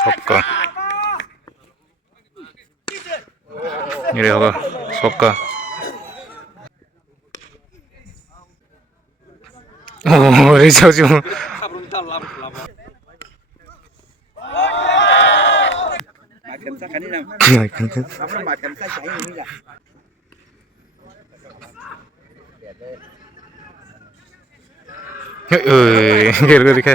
ছক্কা এরে হোগা ছক্কা ও এই যাচ্ছে গের খা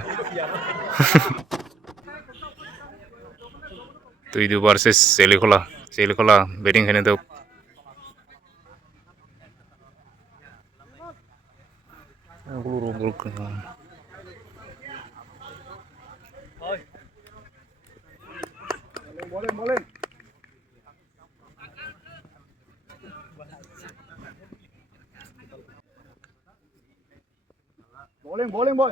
তুই দুবার শেষ চেলিখোলা ব্যাটিং খেলে তো Bowling boy.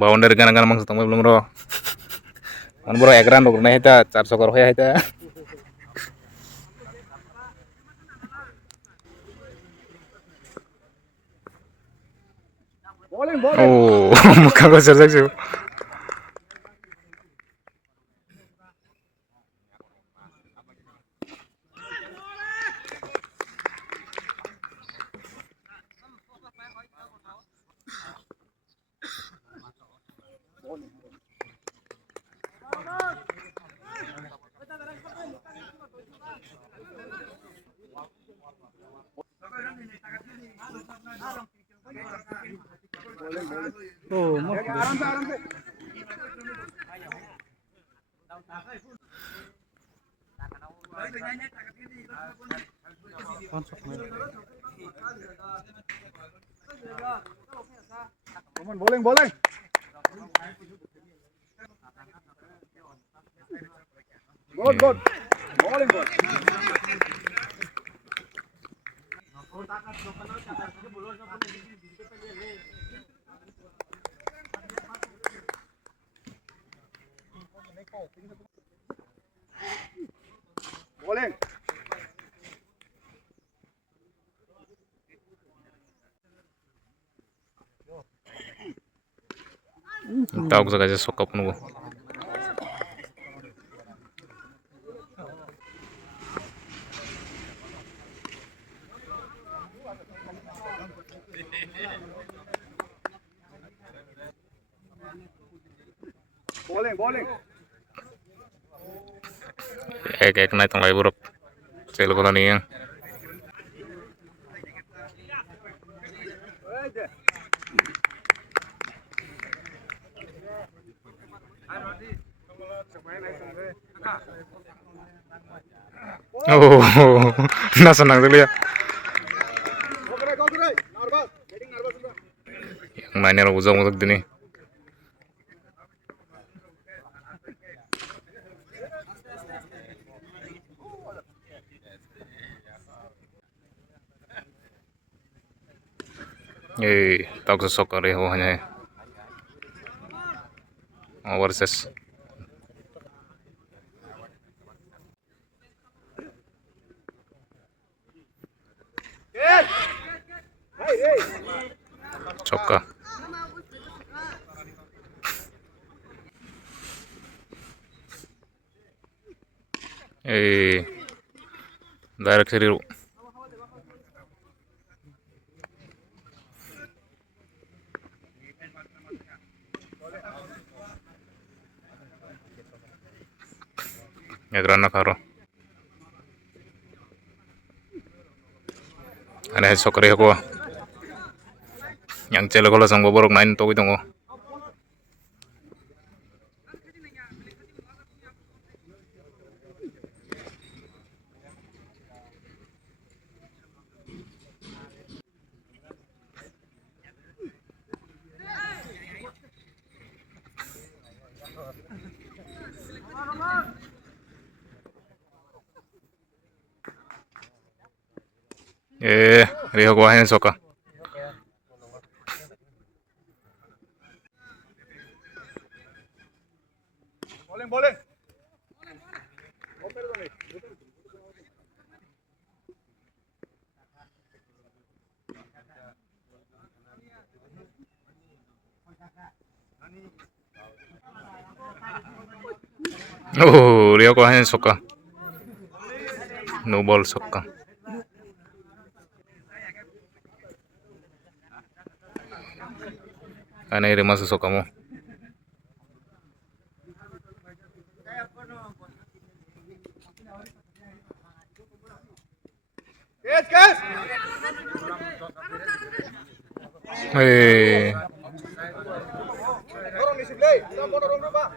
बाउंडरी गाना मांग तंग belum ro an bro ekran dok nahi ta 400 kor hoya ta Bowling. oh muka ko serjak sih Oh, aram se. Come on, bowling. Good. Bowling good. Bowling. tahu aku aja sokap nunggu Bowling. ek naik tong lai buruk চেলিখোলা নিয়ে oh nasa nang dulu ya Go today. Nervous. Getting nervous. yang mainnya uzang dini tahu sesok kali hanya overseas Cokka direct seriru Egrana karo ane sokre ko yang চেলিখোলা sang borok nain to dongo riho ko hen soka Bowling. Oh, Rio ko hayan soka. No ball soka. Ana ire masuk soka mo. Kes, kes. Eh, Dorong disiplin. Kita mau dorong dulu, Pak.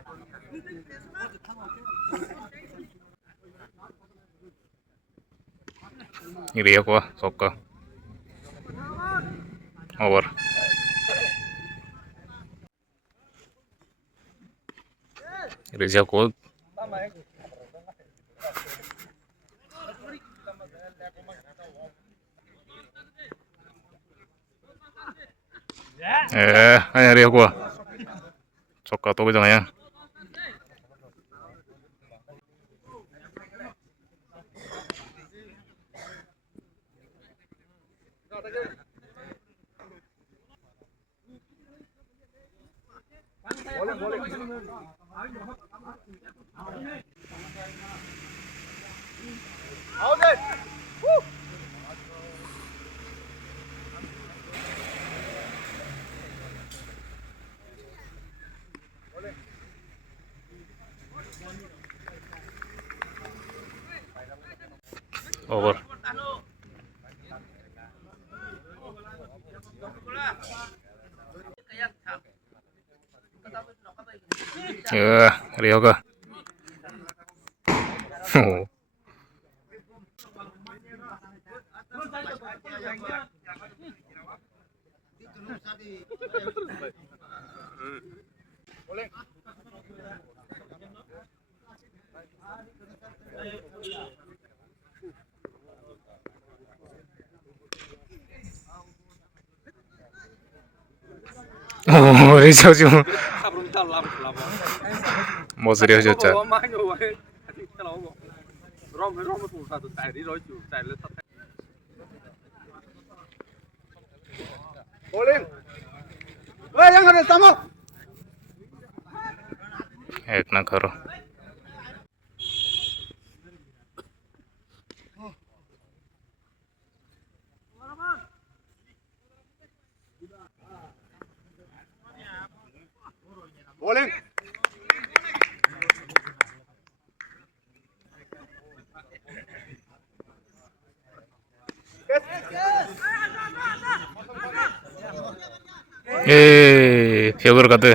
Rio ko soka. Over. Rizia ko ayan Rio ko. Soka to jangan ya. Bowling, bowling. Out it. Woo. Over. Rio ko. Oh. Bowling. Oh, Rizia cuma mau serius aja. Bowling. Weh, yang ada sama. Ek na karo. Bowling. Favor kate.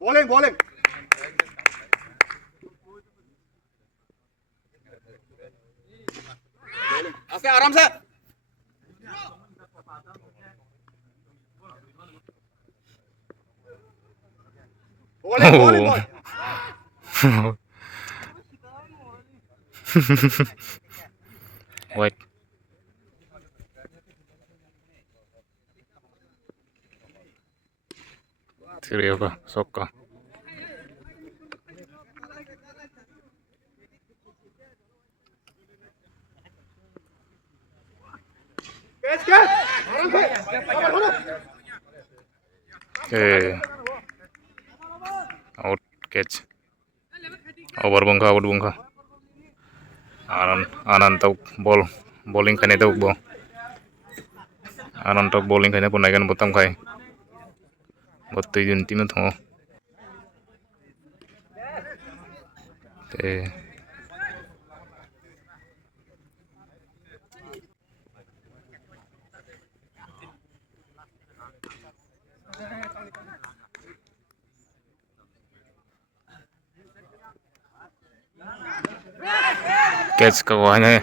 Bowling, bowling. Oke, आराम से. Bowling, bowling, bowling. Wait. Rio ko soka. Kes, kes. आराम से. Out catch. Over bangka, out bangka. Anan tau bowling kane tau bo. Anan tau bowling kane punai kan botam kai. Botte junti में थो. Catch ke bawahnya.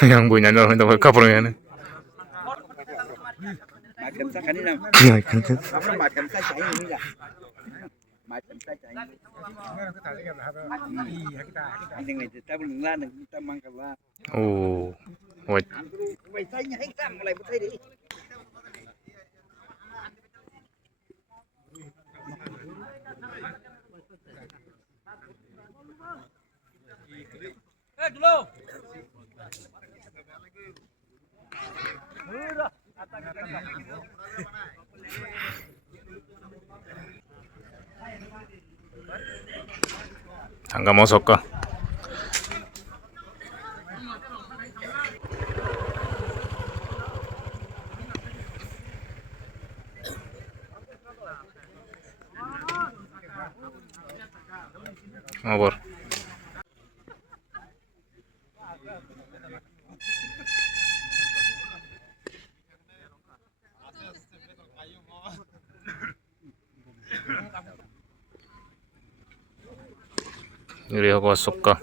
Yang punya dong itu covernya nih. Macam saya kan ini. Macam saya cai ini lah. Macam saya cai. Ini nih kita belum lah, kita mangkal lah. Oh, wait. Vậy thấy hay tăng lại một thấy đi. Tangga masuk ke over. Ini aku masuk ke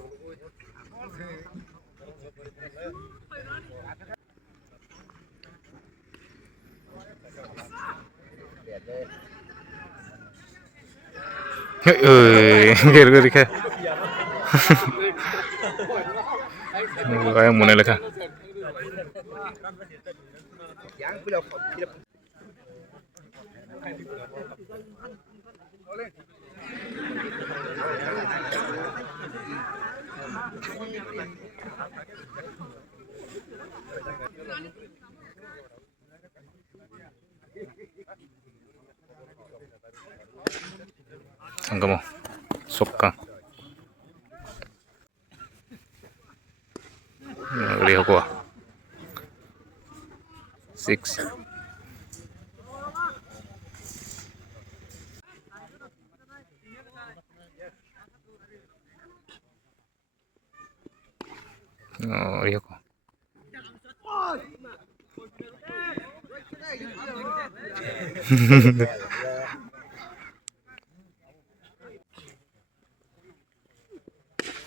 giri ke kayak mana leka Yang belum tangga mau suka ini aku 6 oh iya kok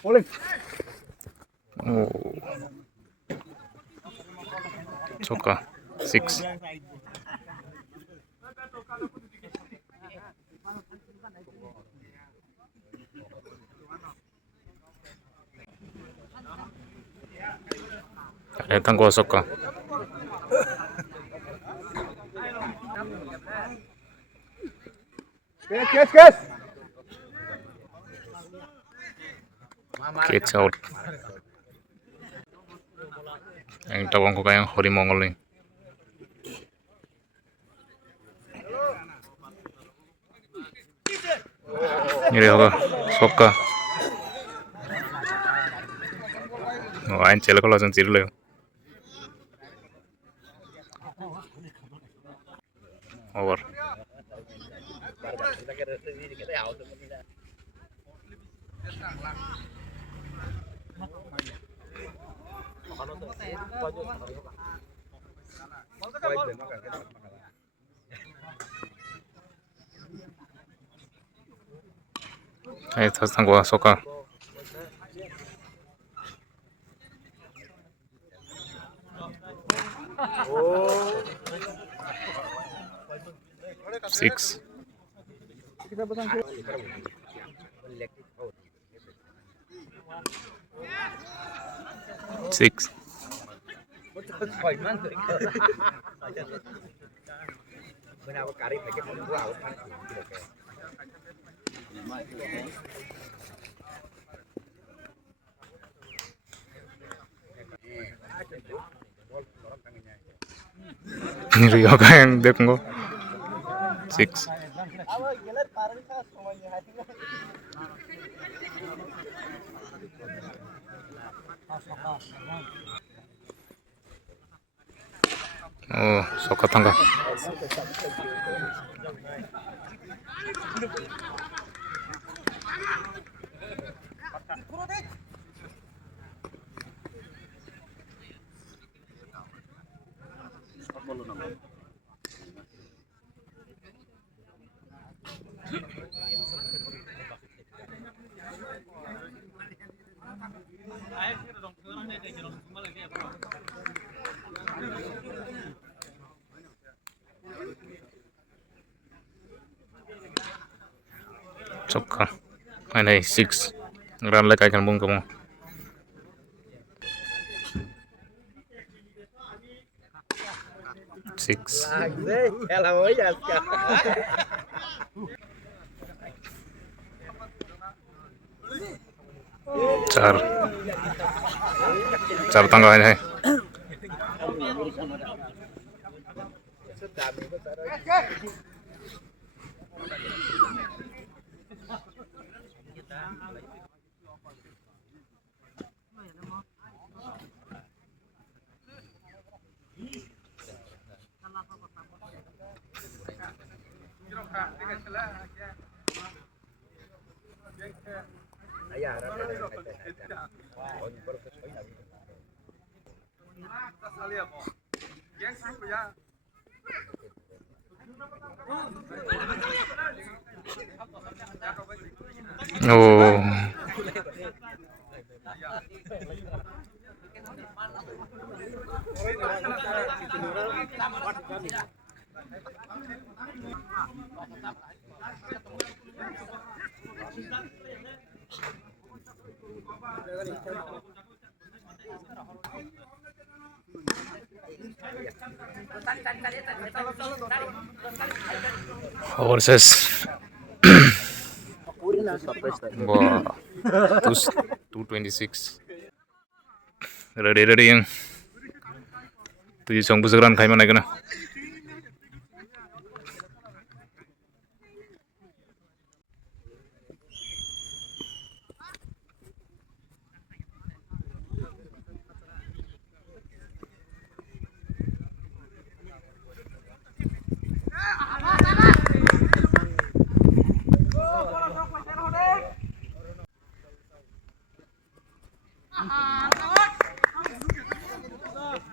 Boleh. oh suka 6 datang ko suka Kes. kids out yang tawang ko kayang hori mongol nih ini aku suka oh ain celo kalau langsung ciru over terus tangguh suka 6 6 Kenapa kari pakai pembuat kan? ini aku yang dek ko 6 oh suka tangga suka ini 6 ngeran lek akan bung kamu six चार tangga ini Oh. Horses. Wah, 226. Ready yang. Tujuh song buseran kayak mana kena?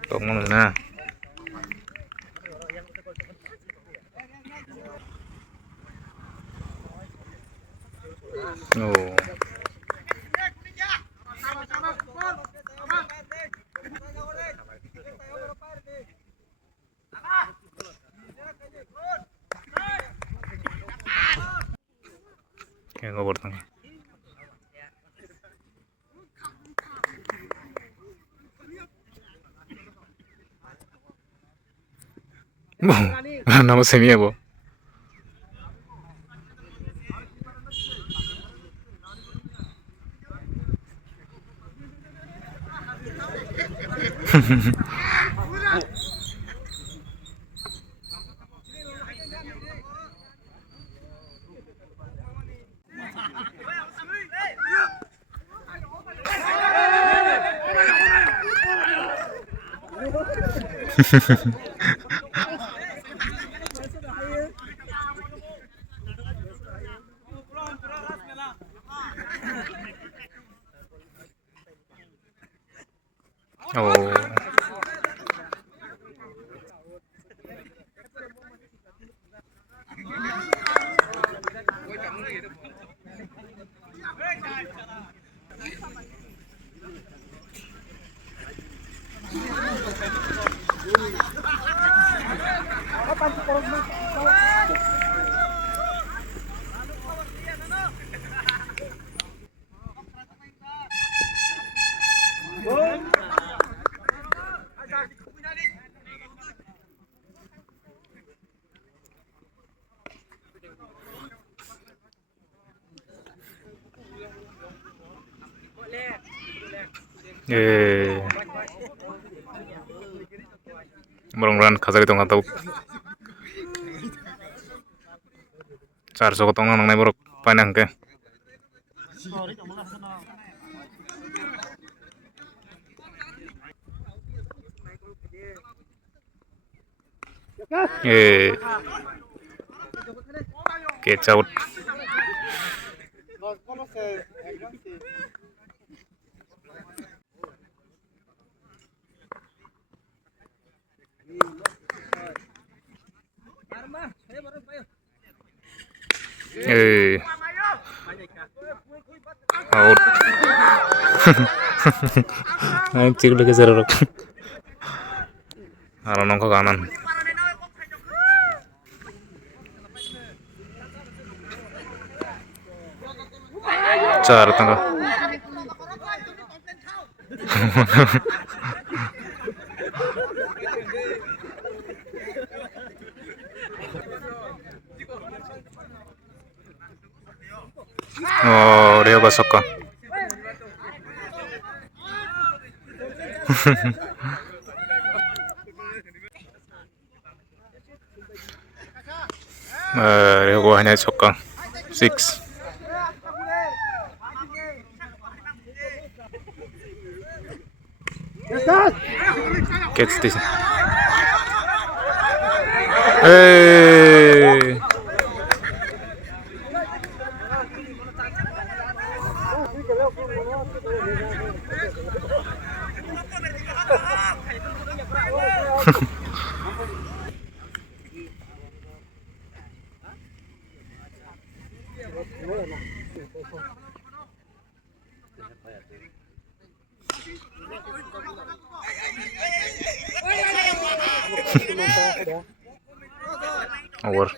Tong mana na? Oh. Kayak nggak bertang. Nama semi ya, Bu. Oh. Mudah-mudahan kasar itu nggak tahu. 400 ko tong nang nai borok panang ke. Catch out. Out. Anjir udah geser rok. Arah nongko kanan. Cara tengah. Oh, dia basok ka. bawahnya sokong 6. Catch this. Hey. Over.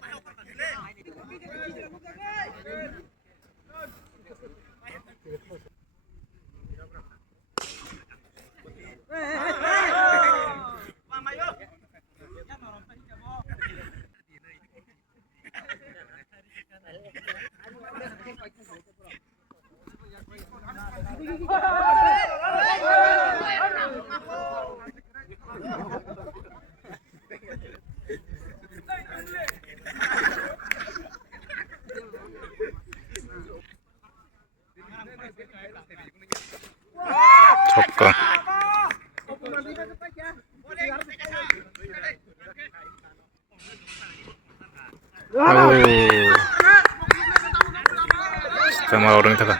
Sokong. Oh. Sama orang itu kan.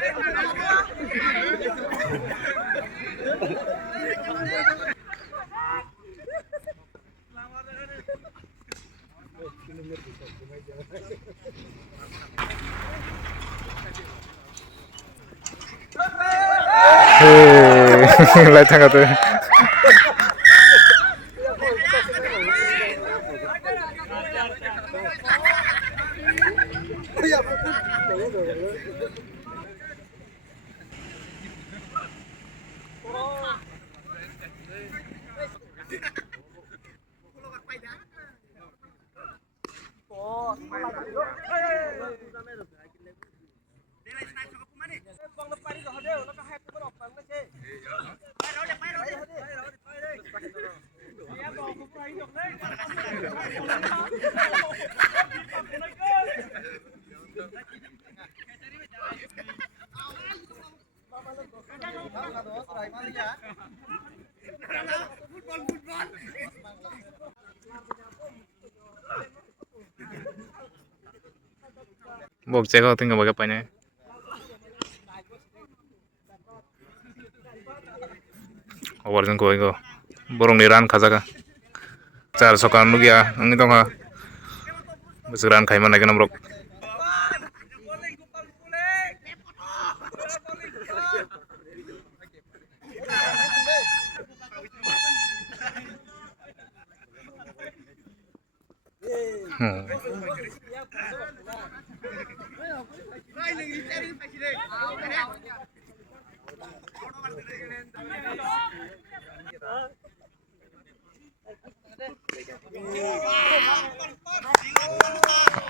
Lại thằng tôi. Bok cek kau tinggal bagaimana? Awal jengko itu, borong niran kazaga. Cara sokan lu ya, ini tuh nggak. Beseran kayak mana kena brok.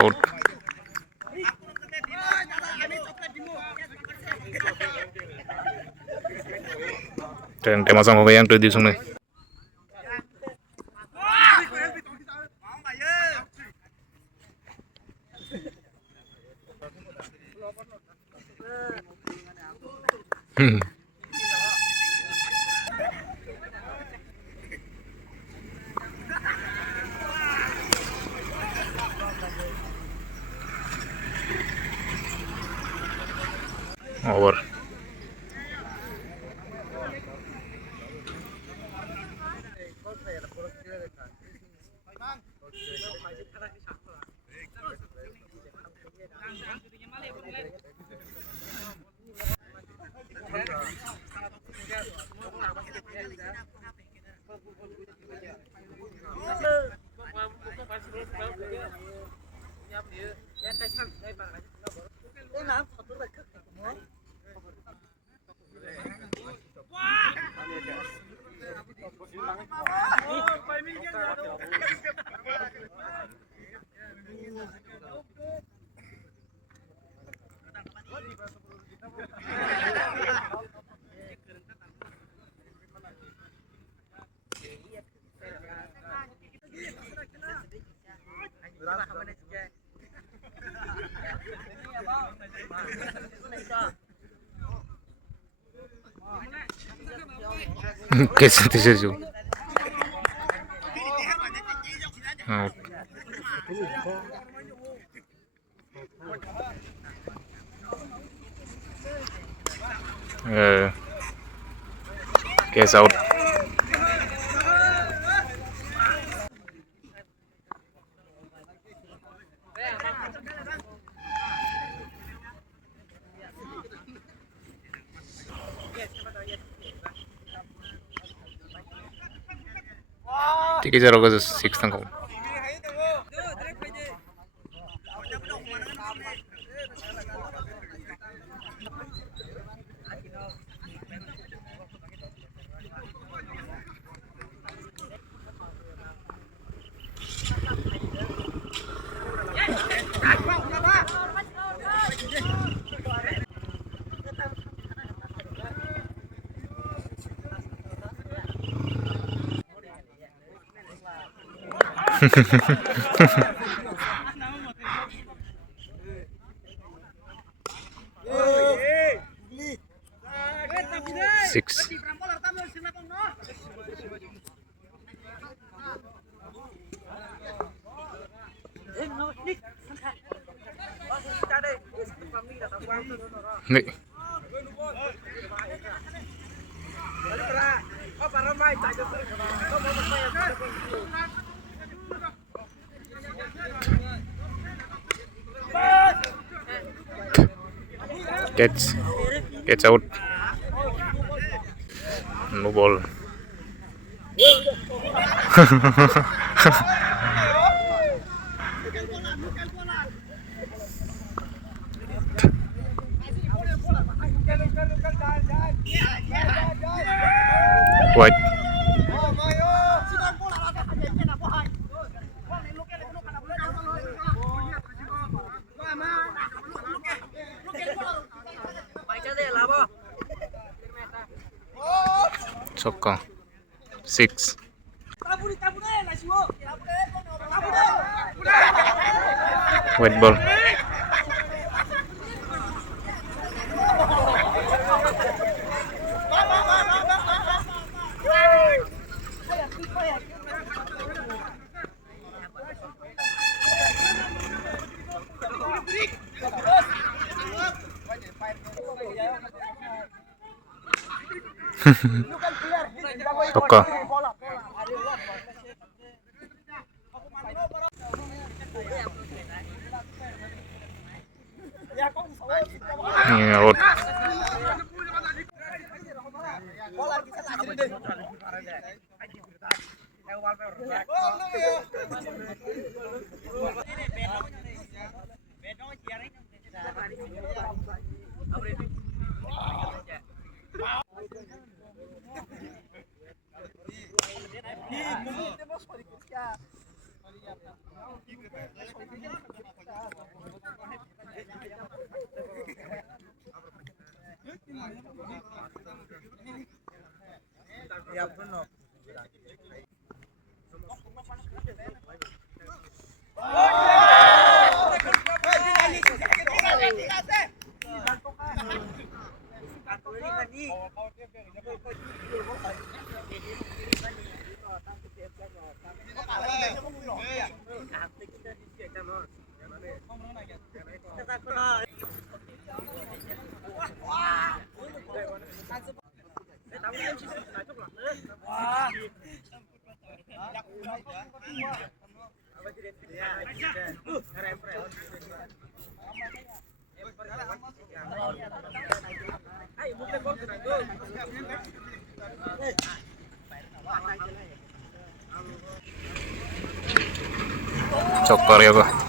Out. Dan masang apa yang tuh di sini? Over. कैसे तीसरे जो out case out 3-0 가서 6 당고 six 네. Gets out. No ball. White. Chokka. 6. White ball. Chokka. Out. Chokka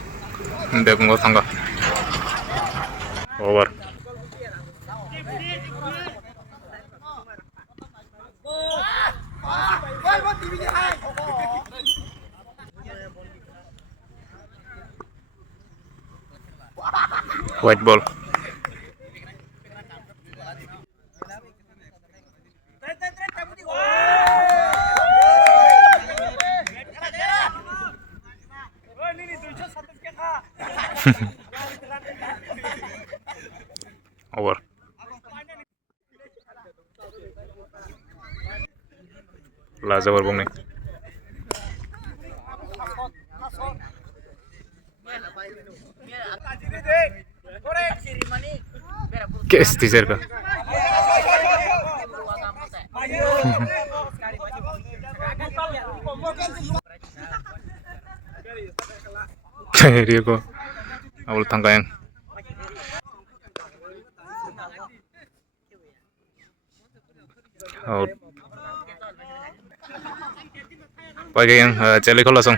देखूं को Thanga over white ball Jabar bongni. Kes teaser ka. Dia ko. Awal tangkayang. Out. Pagi yang celi kolasong.